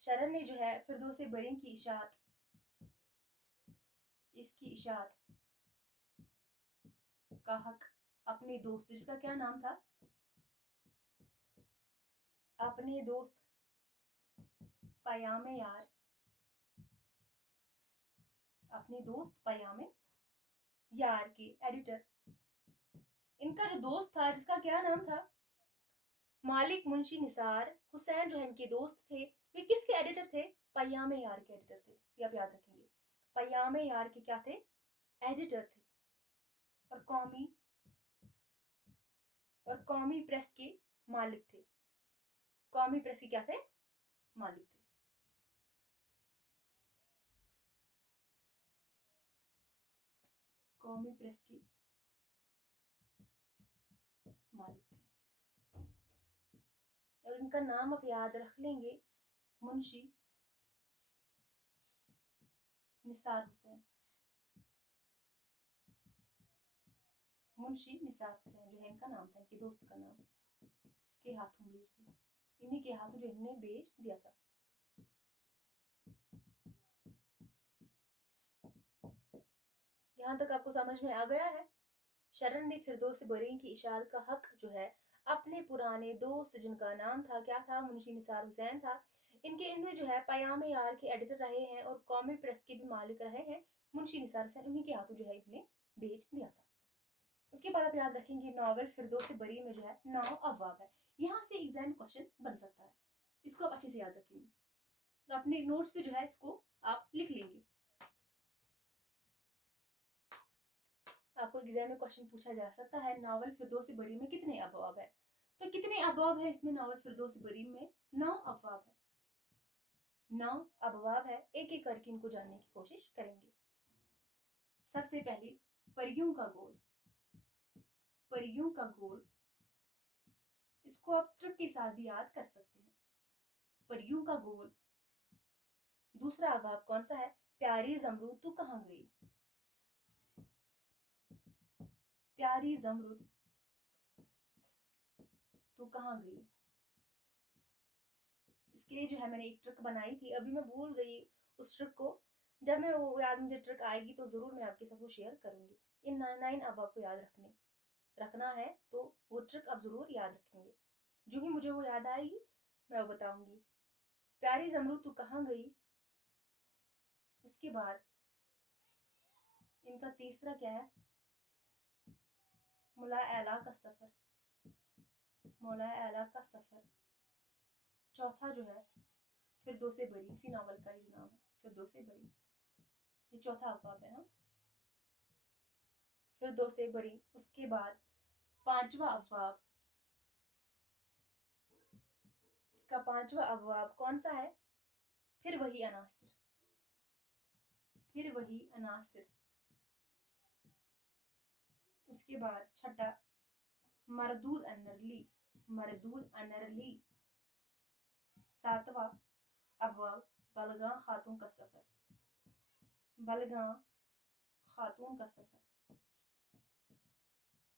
شرر نے جو ہے فردوس بری کی اشاعت، اس کی اشاعت کا حق اپنے دوست، جس کا کیا نام تھا، اپنے دوست پیام یار، اپنے دوست پیام یار کے ایڈیٹر، ان کا جو دوست تھا جس کا کیا نام تھا، مالک منشی نثار حسین، جو ہے ان کے دوست تھے، یہ کس کے ایڈیٹر تھے، پیام یار کے ایڈیٹر تھے، یہ آپ یاد رکھیں گے، پیام یار کے کیا تھے، ایڈیٹر تھے، اور قومی پریس کے مالک تھے، قومی پریس کے کیا تھے، مالک تھے۔ قومی پریس کے مالک تھے، اور ان کا نام آپ یاد رکھ لیں گے، منشی نثار حسین، منشی نثار حسین جو ہے ان کا نام تھا، ان کے دوست کا نام، کے ہاتھوں بھیج دیا، انہی کے ہاتھوں جو انہوں نے بھیج دیا تھا۔ یہاں تک آپ کو سمجھ میں آ گیا ہے؟ شرر نے فردوس بری کی اشاعت کا حق جو ہے اپنے پرانے دوست، جن کا نام تھا کیا تھا، منشی نثار حسین تھا، ان میں جو ہے پیام یار کے ایڈیٹر رہے ہیں اور قومی پریس کے بھی مالک رہے ہیں منشی نثار حسین، انہی کے ہاتھوں جو ہے انہیں بھیج دیا تھا۔ اس کے بعد آپ یاد رکھیں گے ناول فردوس بری میں جو ہے 9 ابواب ہے، یہاں سے ایگزام کوشچن بن سکتا ہے، اس کو آپ اچھے سے یاد رکھیں گے، اور اپنے نوٹس پہ جو ہے اس کو آپ لکھ لیں گے۔ آپ کو ایگزام میں کوشچن پوچھا جا سکتا ہے ناول فردوس بری میں کتنے ابواب ہے، تو کتنے ابواب ہے اس میں، ناول فردوس بری میں 9 ابواب ہے، 9 ابواب ہے، ایک ایک کر کے ان کو جاننے کی کوشش کریں گے۔ سب سے پہلے پریوں کا گول، پریوں کا گول، اس کو آپ ٹرک کے ساتھ بھی یاد کر سکتے ہیں، پریوں کا گول۔ دوسرا ابواب کون سا ہے، پیاری زمرود تو کہاں گئی، پیاری زمرود تو کہاں گئی، اس کے لیے جو ہے میں نے ایک ٹرک بنائی تھی، ابھی میں بھول گئی اس ٹرک کو، جب میں وہ یاد مجھے ٹرک آئے گی تو ضرور میں آپ کے ساتھ وہ شیئر کروں گی۔ ان 9 ابواب کو یاد رکھنا ہے تو وہ ٹرک آپ ضرور یاد رکھیں گے، جو ہی مجھے وہ یاد آئے گی میں وہ بتاؤں گی۔ پیاری زمرود تو کہاں گئی، اس کے بعد ان کا تیسرا کیا ہے، مولا اعلیٰ کا سفر، مولا اعلیٰ کا سفر۔ چوتھا جو ہے فردوس بری، اسی ناول کا ہی جو نام ہے فردوس بری، یہ چوتھا ابواب ہے، ہاں فردوس بری۔ اس کے بعد پانچواں ابواب، اس کا پانچواں ابواب کون سا ہے، پھر وہی عناصر، پھر وہی عناصر۔ اس کے بعد چھٹا مردود انرلی، مردود انرلی۔ ساتواں ابواب بلگاں خاتون کا سفر، بلگاں خاتون کا سفر۔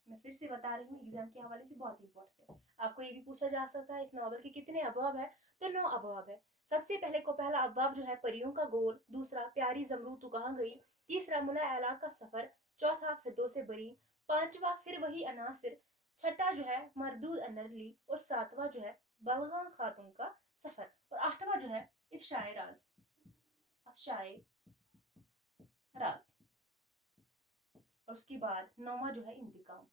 میں پھر سے بتا رہی ہوں، ایگزام کے حوالے سے بہت امپورٹنٹ ہے، آپ کو یہ بھی پوچھا جا سکتا ہے اس ناول کے کتنے ابواب ہے، تو 9 ابواب ہے۔ سب سے پہلا ابواب جو ہے پریوں کا گول، دوسرا پیاری زمرود تو کہاں گئی، تیسرا مولا اعلیٰ کا سفر، چوتھا فردوس بری، پانچواں پھر وہی عناصر، چھٹا جو ہے مردود انرلی، اور ساتواں جو ہے بلغاں خاتون کا سفر، اور آٹھواں جو ہے افشائے راز، افشائے راز۔ اور اس کے بعد 9واں جو ہے انتقام،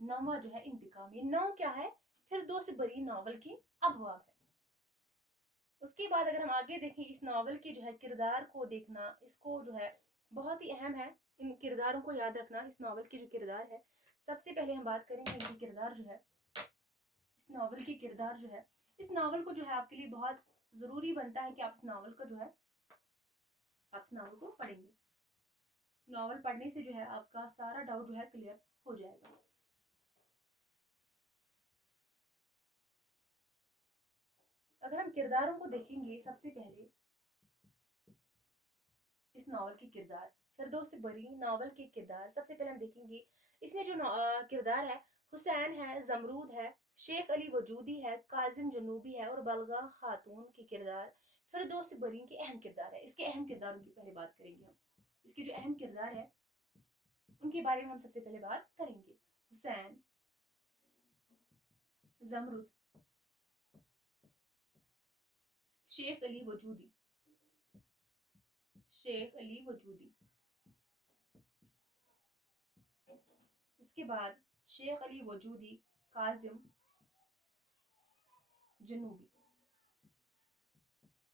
9واں جو ہے انتقام۔ یہ 9 کیا ہے، فردوس بری ناول کی ابواب ہے۔ اس کے بعد اگر ہم آگے دیکھیں، اس ناول کے جو ہے کردار کو دیکھنا، اس کو جو ہے بہت ہی اہم ہے، ان کرداروں کو یاد رکھنا، اس ناول کے جو کردار ہے۔ سب سے پہلے ہم بات کریں گے ان کی کردار جو ہے، اس ناول کی کردار جو ہے، اس ناول کو جو ہے آپ کے لیے بہت ضروری بنتا ہے کہ آپ اس ناول کو جو ہے، آپ اس ناول کو پڑھیں گے، ناول پڑھنے سے جو ہے آپ کا سارا ڈاؤٹ جو ہے کلیئر ہو جائے گا۔ اگر ہم کرداروں کو دیکھیں گے، سب سے پہلے اس ناول کی کردار، فردوس بری ناول کے کردار، سب سے پہلے ہم دیکھیں گے اس میں جو کردار ہے حسین ہے، زمرود ہے، شیخ علی وجودی ہے، کاظم جنوبی ہے اور بلغاں خاتون کے کردار فردوس برین کے اہم کردار ہے. اس کے اہم کرداروں کی پہلے بات کریں گے ہم. اس کے جو اہم کردار ہے ان کے بارے میں ہم سب سے پہلے بات کریں گے. حسین، زمرد، شیخ علی وجودی. شیخ علی وجودی. اس کے بعد شیخ علی وجودی، کاظم جنوبی.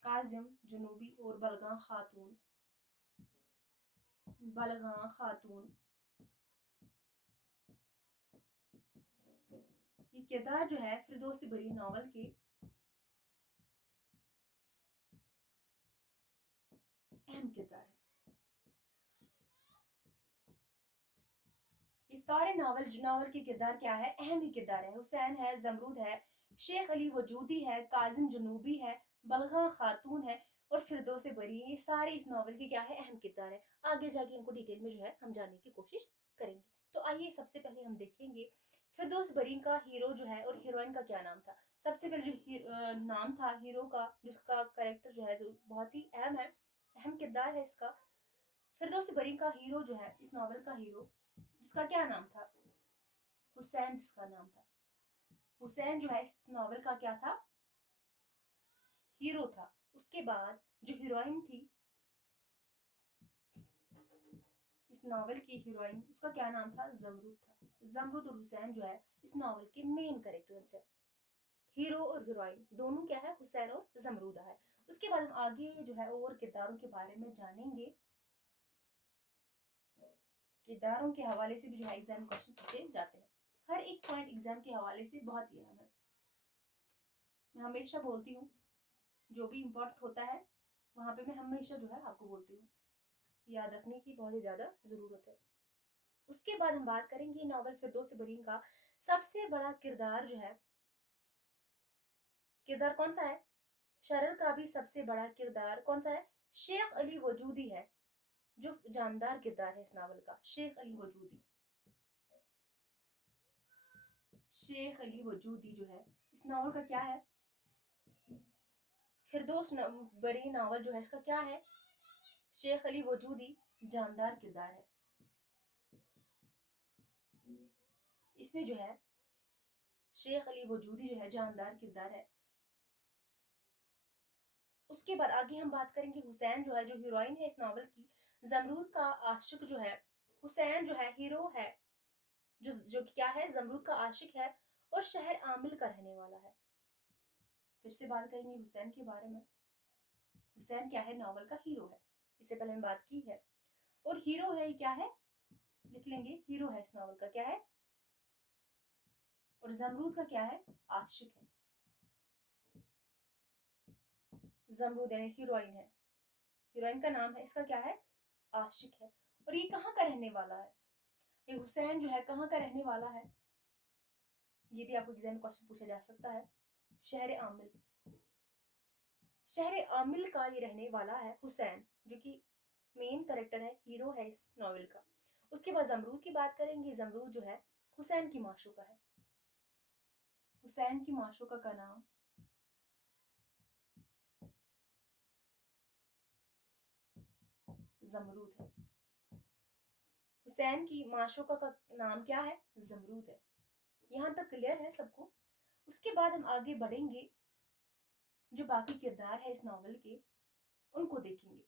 کاظم جنوبی اور بلغاں خاتون. بلغاں خاتون. یہ کردار جو ہے فردوس بری ناول کے اہم کردار ہے. یہ سارے ناول کے کردار کیا ہے؟ اہم ہی کردار ہے. حسین ہے، زمرود ہے، شیخ علی وجودی ہے، کاظم جنوبی ہے، بلغاں خاتون ہے اور فردوس بری. یہ سارے اس ناول کے کیا ہے؟ اہم کردار ہے. آگے جا کے ان کو ڈیٹیل میں جو ہے ہم جاننے کی کوشش کریں گے. تو آئیے سب سے پہلے ہم دیکھیں گے فردوس برین کا ہیرو جو ہے اور ہیروئن کا کیا نام تھا. سب سے پہلے جو نام تھا ہیرو کا، جس کا کریکٹر جو ہے بہت ہی اہم ہے، اہم کردار ہے اس کا. فردوس برین کا ہیرو جو ہے، اس ناول کا ہیرو، جس کا کیا نام تھا؟ حسین. جس کا نام تھا حسین جو ہے اس ناول کا کیا تھا؟ ہیرو تھا. اس کے بعد جو ہیروئن تھی اس ناول کی ہیروئن، اس کا کیا نام تھا؟ زمرد تھا. زمرد اور حسین جو ہے اس ناول کے مین کریکٹرز ہیں. ہیرو اور ہیروئن دونوں کیا ہے؟ حسین اور زمرودہ ہے. اس کے بعد ہم آگے جو ہے اور کرداروں کے بارے میں جانیں گے. کرداروں کے حوالے سے بھی جو ہے ایگزام کوشچن پوچھے جاتے ہیں. ہر ایک پوائنٹ ایگزام کے حوالے سے بہت ہی اہم ہے. میں ہمیشہ بولتی ہوں جو بھی امپورٹنٹ ہوتا ہے وہاں پہ میں ہمیشہ جو ہے آپ کو بولتی ہوں. یاد رکھنے کی بہت ہی زیادہ ضرورت ہے. اس کے بعد ہم بات کریں گے ناول فردوس برین کا سب سے بڑا کردار جو ہے. کردار کون سا ہے؟ شرر کا بھی سب سے بڑا کردار کون سا ہے؟ شیخ علی وجودی ہے، جو جاندار کردار ہے اس ناول کا. شیخ علی وجودی. شیخ علی وجودی جو ہے اس ناول کا کیا ہے؟ فردوس بری ناول جو ہے اس کا کیا ہے؟ شیخ علی وجودی جاندار کردار ہے. اس میں جو ہے شیخ علی وجودی جو ہے جاندار کردار ہے. اس کے بعد آگے ہم بات کریں گے حسین جو ہے، جو ہیروئن ہے اس ناول کی، زمرود کا عاشق جو ہے. حسین جو ہے ہیرو ہے، جو کیا ہے؟ زمرود کا عاشق ہے اور شہر عامل کا رہنے والا ہے. پھر سے بات کریں گے حسین کے بارے میں. حسین کیا ہے؟ ناول کا ہیرو ہے. اس سے پہلے ہم بات کی ہے. اور ہیرو ہے کیا ہے؟ لکھ لیں گے ہیرو ہے اس ناول کا کیا ہے. اور زمرود کا کیا ہے؟ عاشق ہے. زمرود یعنی ہیروئن ہے. ہیروئن کا نام ہے، اس کا کیا ہے؟ عاشق ہے. اور یہ کہاں کا رہنے والا ہے؟ یہ حسین جو ہے کہاں کا رہنے والا ہے؟ یہ بھی آپ کو ایگزام کوشچن پوچھا جا سکتا ہے. شہر عامل. شہر عامل کا یہ رہنے والا ہے حسین، جو کہ مین کریکٹر ہے، ہیرو ہے اس ناول کا. اس کے بعد زمرود کی بات کریں گے. زمرود جو ہے حسین کی معشوقہ ہے. حسین کی معشوقہ کا نام زمرود ہے. حسین کی معشوقہ کا نام کیا ہے؟ زمرود ہے. یہاں تک کلیئر ہے سب کو. اس کے بعد ہم آگے بڑھیں گے، جو باقی کردار ہے اس ناول کے ان کو دیکھیں گے.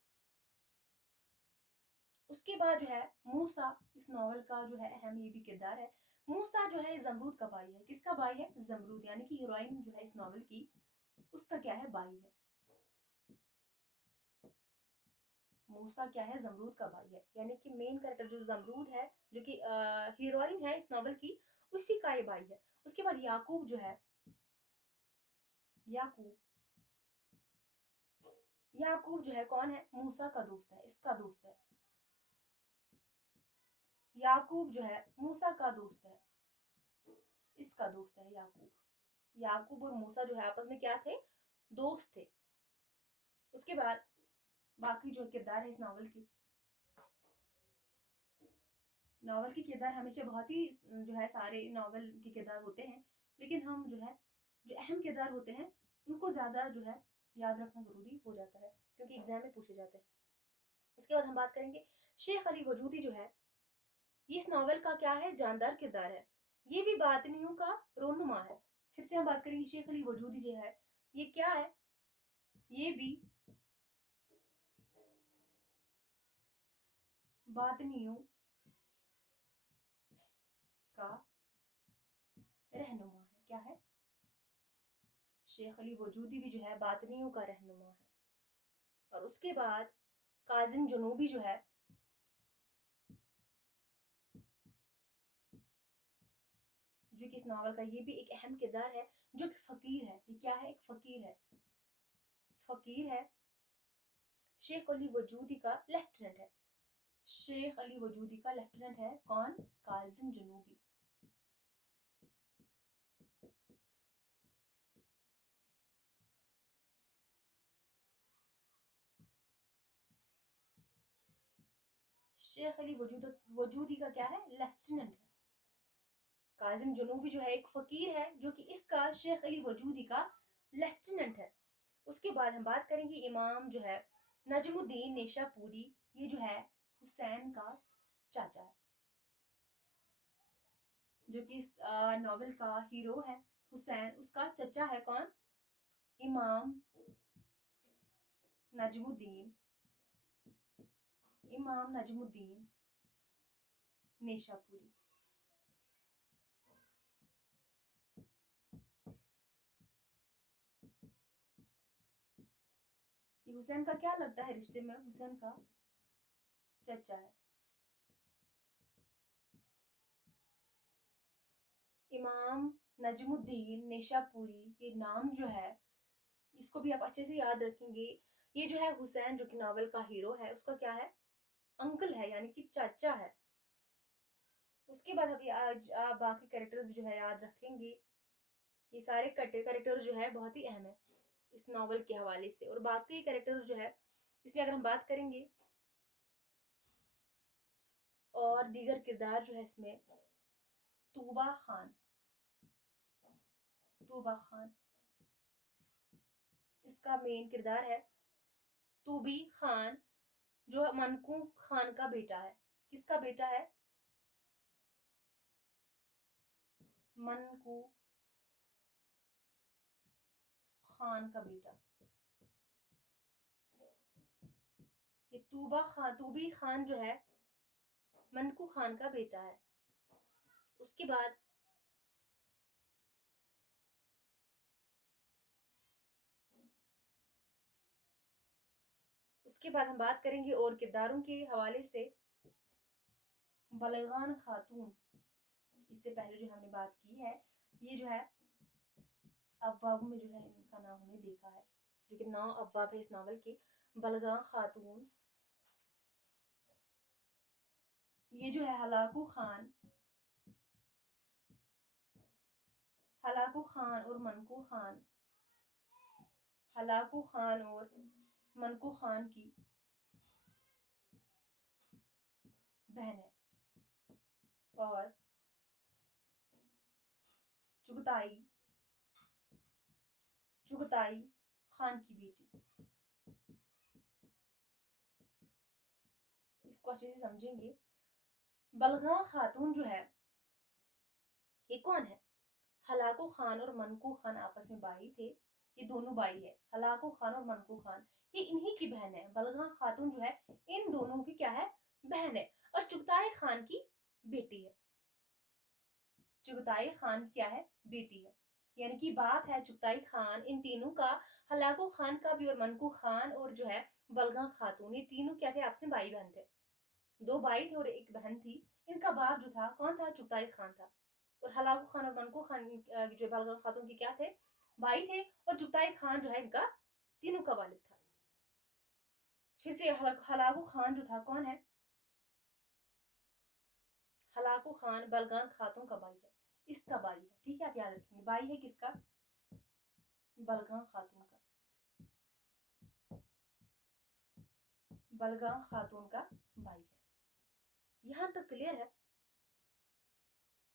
اس کے بعد جو ہے موسیٰ اس ناول کا جو ہے اہم یہ بھی کردار ہے. موسیٰ جو ہے زمرود کا بھائی ہے. کس کا بھائی ہے؟ زمرود یعنی کہ ہیروئن جو ہے اس ناول کی، اس کا کیا ہے؟ بھائی ہے. موسیٰ کیا ہے؟ زمرود کا بھائی ہے. یعنی کہ مین کریکٹر جو زمرود ہے، جو کہ ہیروئن ہے اس ناول کی، اسی کا یہ بھائی ہے. اس کے بعد یعقوب جو ہے، یعقوب جو ہے کون ہے؟ موسیٰ کا دوست ہے، اس کا دوست ہے. یعقوب جو ہے موسیٰ کا دوست ہے، اس کا دوست ہے یعقوب. یعقوب اور موسیٰ جو ہے آپس میں کیا تھے؟ دوست تھے. اس کے بعد باقی جو کردار ہے اس ناول کی، ناول کے کردار ہمیشہ بہت ہی جو ہے سارے ناول کے کردار ہوتے ہیں، لیکن ہم جو ہے جو اہم کردار ہوتے ہیں ان کو زیادہ جو ہے یاد رکھنا ضروری ہو جاتا ہے، کیونکہ ایگزام میں پوچھے جاتے ہیں۔ اس کے بعد ہم بات کریں گے شیخ علی وجودی جو ہے، یہ اس ناول کا کیا ہے، جاندار کردار ہے، یہ بھی باطنیوں کا رونما ہے۔ پھر سے ہم بات کریں گے شیخ علی وجودی جو ہے یہ کیا ہے، یہ بھی باطنیوں کا رہنما ہے۔ کیا ہے؟ شیخ علی وجودی بھی جو ہے باطنیوں کا رہنما ہے۔ اور اس کے بعد کاظم جنوبی جو ہے جو کہ اس ناول کا یہ بھی ایک اہم کردار ہے، جو کہ فقیر ہے۔ یہ کیا ہے؟ ایک فقیر ہے، فقیر ہے، شیخ علی وجودی کا لیفٹیننٹ ہے۔ شیخ علی وجودی کا لیفٹیننٹ ہے کون؟ کاظم جنوبی۔ شیخ علی وجودی کا کیا ہے؟ لیفٹیننٹ ہے۔ کاظم جنوبی جو ہے ایک فقیر ہے جو کہ اس کا شیخ علی وجودی کا لیفٹیننٹ ہے۔ اس کے بعد ہم بات کریں گے امام جو ہے نجم الدین نیشا پوری، یہ جو ہے حسین کا چاچا ہے، جو کہ اس ناول کا ہیرو ہے حسین، اس کا چچا ہے کون؟ امام نجم الدین، امام نجم الدین نیشا پوری۔ یہ حسین کا کیا لگتا ہے رشتے میں؟ حسین کا چچا ہے۔ امام نجم الدین نیشا پوری، یہ نام جو ہے اس کو بھی آپ اچھے سے یاد رکھیں گے، یہ جو ہے حسین جو کہ ناول کا ہیرو ہے اس کا کیا ہے؟ انکل ہے، یعنی کہ چاچا ہے۔ اس کے بعد ابھی آج آپ باقی کریکٹرز جو ہے یاد رکھیں گے، یہ سارے کریکٹر جو ہے بہت ہی اہم ہے اس ناول کے حوالے سے۔ اور باقی کریکٹر جو ہے اس میں اگر ہم بات کریں گے اور دیگر کردار جو ہے اس میں طوبہ خان، طوبہ خان اس کا مین کردار ہے۔ طوبی خان جو منقو خان کا بیٹا ہے، کس کا بیٹا ہے؟ منقو خان کا بیٹا۔ یہ طوبی خان جو ہے منقو خان کا بیٹا ہے۔ اس کے بعد ہم بات کریں گے اور کرداروں کے حوالے سے بلغان خاتون، اس سے پہلے جو ہم نے بات کی ہے، یہ جو ہے ابواب میں جو ہے ان کا نام ہم نے دیکھا ہے، جو کہ 9 ابواب ہے اس ناول کے۔ بلغان خاتون، یہ جو ہے ہلاکو خان، ہلاکو خان اور منقو خان، ہلاکو خان اور منقو خان کی بہن ہے، اور چغتائی خان کی بیٹی۔ اس کو اچھے سے سمجھیں گے۔ بلغاں خاتون جو ہے یہ کون ہے؟ ہلاکو خان اور منقو خان آپس میں بھائی تھے، یہ دونوں بھائی ہے، ہلاکو خان اور منقو خان، یہ انہی کی بہن ہے۔ بلغاں خاتون جو ہے ان دونوں کی کیا ہے؟ بہن ہے، اور چغتائی خان کی بیٹی ہے۔ چغتائی خان کیا ہے؟ بیٹی ہے، یعنی کہ باپ ہے چغتائی خان ان تینوں کا، ہلاکو خان کا بھی اور منقو خان اور جو ہے بلغاں خاتون، یہ تینوں کیا تھے؟ آپس میں بھائی بہن تھے، 2 بھائی تھے اور ایک بہن تھی۔ ان کا باپ جو تھا کون تھا؟ چغتائی خان تھا، اور ہلاکو خان اور منقو خان جو بلغاں خاتون کے کیا تھے؟ بھائی تھے، اور چغتائی خان جو ہے ان کا تینوں کا والد تھا۔ پھر سے ہلاکو خان جو تھا کون ہے؟ ہلاکو خان بلغان خاتون کا بھائی ہے، اس کا بھائی ہے، ٹھیک ہے، آپ یاد رکھیں گے، بھائی ہے کس کا؟ بلغان خاتون کا، بلغان خاتون کا بھائی ہے۔ یہاں تک کلیئر ہے؟